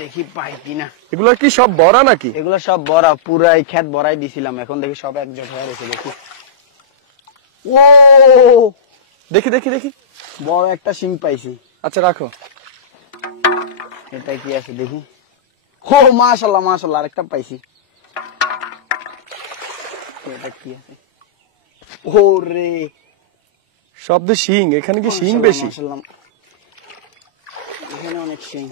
দেখি পাই কিনা। এগুলো কি সব বড়া নাকি? এগুলো সব বড়া, পুরাই ক্ষেত বড়াই দিছিলাম, এখন দেখি সব একজোট হয়ে গেছে। দেখি, ও দেখি দেখি দেখি, বড় একটা শিং পাইছি। আচ্ছা রাখো। এটা কি আছে দেখি। ও মাশাআল্লাহ মাশাআল্লাহ, আরেকটা পাইছি। এটা কি আছে? ওরে শব্দ শিং, এখানে কি শিং বেশি? মাশাআল্লাহ, এখানে অনেক শিং।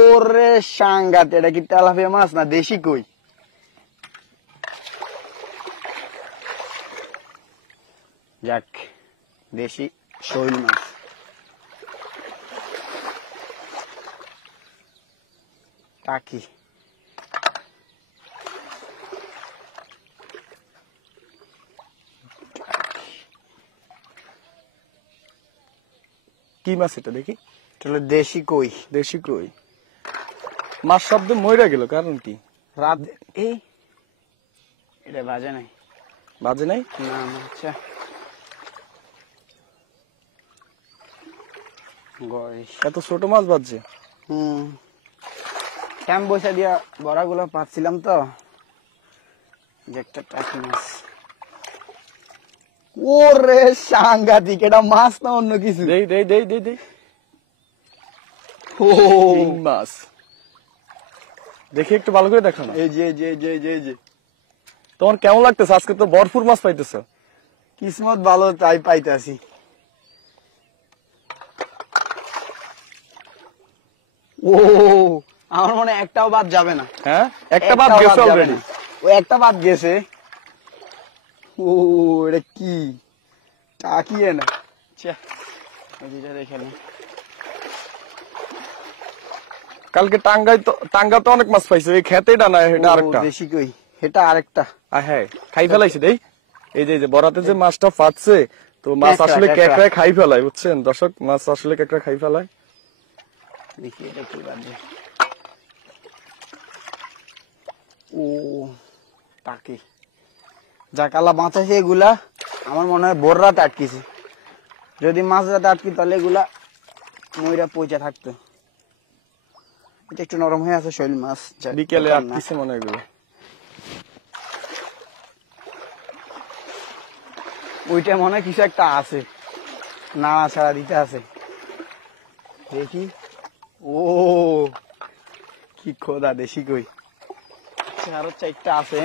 ওরে সাঙ্গাত, এটা কি তেলাপিয়া মাছ না দেশি কই? যাক, দেশি শৈল মাছ। টাকি কি মাছ এটা দেখি? এটা হলো দেশি কই। দেশি কই। মাছ শব্দ মইরা গেল, কারণ কি? রাত এই এটা বাজে নাই, বাজে নাই না না। আচ্ছা এত ছোট মাছ বাজছে। ক্যাম্প বসে দিয়া বড়া গুলো পাচ্ছিলাম তো, যে একটা টাকি মাছ। ওরে সাংঘাতিক, এটা মাছ না অন্য কিছু? দেই দেই দেই দেই দেই। ও শিং মাছ দেখি, একটু ভালো করে দেখো না। এই যে যে যে যে যে তোমার কেমন লাগতেছে? আজকে তো ভরপুর মাছ পাইতেছ। কিসমত ভালো তাই পাইতাছি। ও আমার মনে হয় একটাও বাদ যাবে না। হ্যাঁ, একটা বাদ গেছে অলরেডি। ও একটা বাদ গেছে। ও এটা কি টাকিয়ে না? দেখে না। কালকে টাঙ্গাতে অনেক মাছ পাইছে, এই খেতে এটা না, এটা আরেকটা দেশি কই, এটা আরেকটা। হ্যাঁ, খাই ফেলাইছে। দেই এই যে বরাতে যে মাছটা ফাটছে, তো মাছ আসলে কেকড়ায় খাই ফেলায়, বুঝছেন দর্শক? মাছ আসলে কেকড়া খাই ফেলায়। দেখি এটা কি বাজে। ও টাকি, যা কালা মাছ আছে এগুলা আমার মনে হয় ভোর রাতে আটকেছে। যদি মাছ রাতে আটকি তাহলে এগুলা ময়রা পচে থাকতো। এটা একটু নরম হয়ে আছে শৈল মাছ, বিকেলে আটকিছে মনে হয় এগুলো। ওইটা মনে হয় কিছু একটা আছে, নাড়া ছাড়া দিতে আছে। দেখি, ও কি খোদা, দেশি কই। আরো চারটা আছে।